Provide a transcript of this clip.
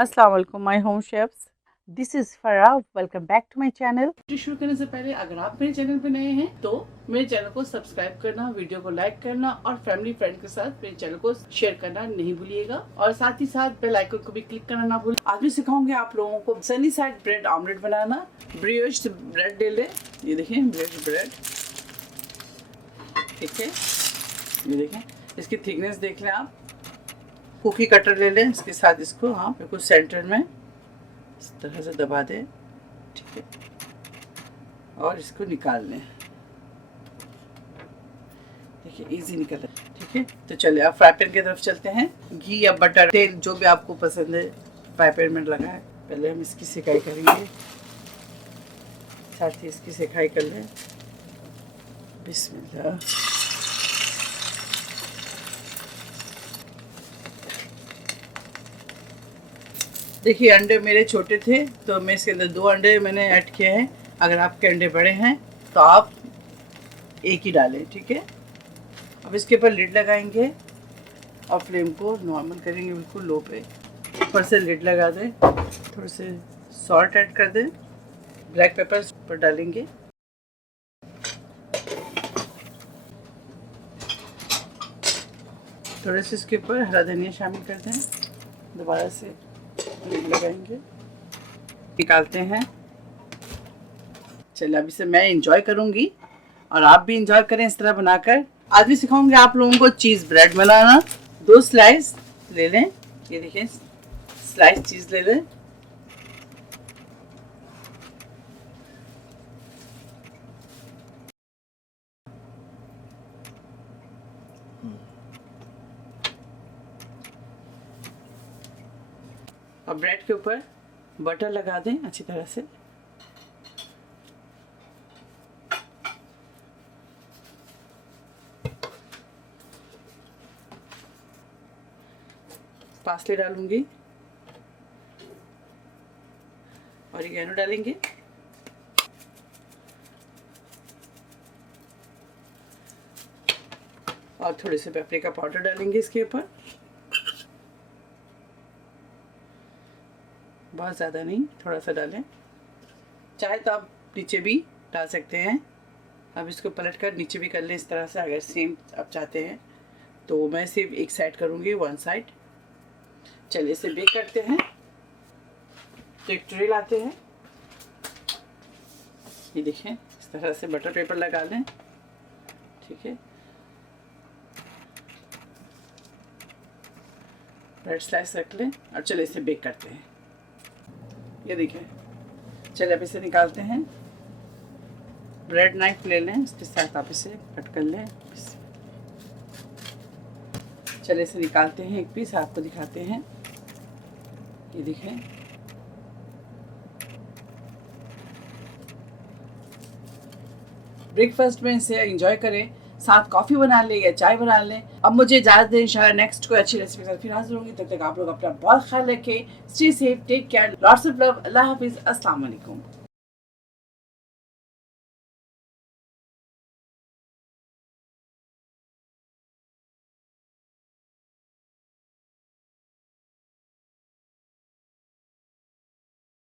अस्सलाम वालेकुम my home chefs, this is Farah. Welcome back to my channel. शुरू करने से पहले अगर आप मेरे चैनल पे नए हैं तो मेरे चैनल को सब्सक्राइब करना, वीडियो को लाइक करना और फैमिली फ्रेंड के साथ मेरे चैनल को शेयर करना नहीं भूलिएगा और साथ ही साथ बेल आइकन को भी क्लिक करना ना भूलिए। आज मैं सिखाऊंगी आप लोगों को सनी साइड ब्रेड ऑमलेट बनाना। ब्रियोश ब्रेड ले लें, ये देखें ब्रियोश ब्रेड, ठीक है। ये देखें, इसकी थिकनेस देख लें आप। कुकी कटर ले लें, इसके साथ इसको हाँ बिल्कुल सेंटर में इस तरह से दबा दें, ठीक है, और इसको निकाल लें। देखिए इजी निकल है, ठीक है। तो चलिए आप फ्राई पैन की तरफ चलते हैं। घी या बटर, तेल जो भी आपको पसंद है फ्राई पैन में लगा है। पहले हम इसकी सिकाई करेंगे, साथ ही इसकी सिकाई कर लें। बिस्मिल्लाह। देखिए अंडे मेरे छोटे थे तो मैं इसके अंदर 2 अंडे मैंने ऐड किए हैं। अगर आपके अंडे बड़े हैं तो आप एक ही डालें, ठीक है। अब इसके ऊपर लिड लगाएंगे और फ्लेम को नॉर्मल करेंगे, बिल्कुल लो पे। ऊपर से लिड लगा दें, थोड़े से सॉल्ट ऐड कर दें, ब्लैक पेपर पर डालेंगे, थोड़े से इसके ऊपर हरा धनिया शामिल कर दें, दोबारा से लिड लगाएंगे, निकालते हैं। चलिए अब इसे मैं इंजॉय करूंगी और आप भी इंजॉय करें इस तरह बनाकर। आज भी सिखाऊंगी आप लोगों को चीज़ ब्रेड बनाना। 2 स्लाइस ले लें, ये देखिए स्लाइस चीज़ ले लें। और ब्रेड के ऊपर बटर लगा दें अच्छी तरह से। पार्सले डालूंगी, ऑरिगेनो डालेंगे, और थोड़े से पेपरिका पाउडर डालेंगे इसके ऊपर। बहुत ज़्यादा नहीं, थोड़ा सा डालें। चाहे तो आप नीचे भी डाल सकते हैं। अब इसको पलट कर नीचे भी कर लें इस तरह से, अगर सेम आप चाहते हैं तो। मैं सिर्फ एक साइड करूँगी, 1 साइड। चलिए इसे बेक करते हैं। तो एक ट्रे लाते हैं, ये देखें इस तरह से बटर पेपर लगा लें, ठीक है। ब्रेड स्लाइस रख लें और चलिए इसे बेक करते हैं। ये देखिए, चलिए अब इसे निकालते हैं। ब्रेड नाइफ ले लें, इसके साथ आप इसे कट कर लें। चलिए इसे निकालते हैं, एक पीस आपको दिखाते हैं। ये देखें, ब्रेकफास्ट में इसे एंजॉय करें, साथ कॉफ़ी बना लें या चाय बना लें। अब मुझे इजाज़त दें, इंशाल्लाह नेक्स्ट कोई अच्छी रेसिपी के साथ फिर हाजिर होंगी। तब तक आप लोग अपना बहुत ख्याल रखें। Stay safe, take care, lots of love, अल्लाह हाफिज़, अस्सलाम वालेकुम।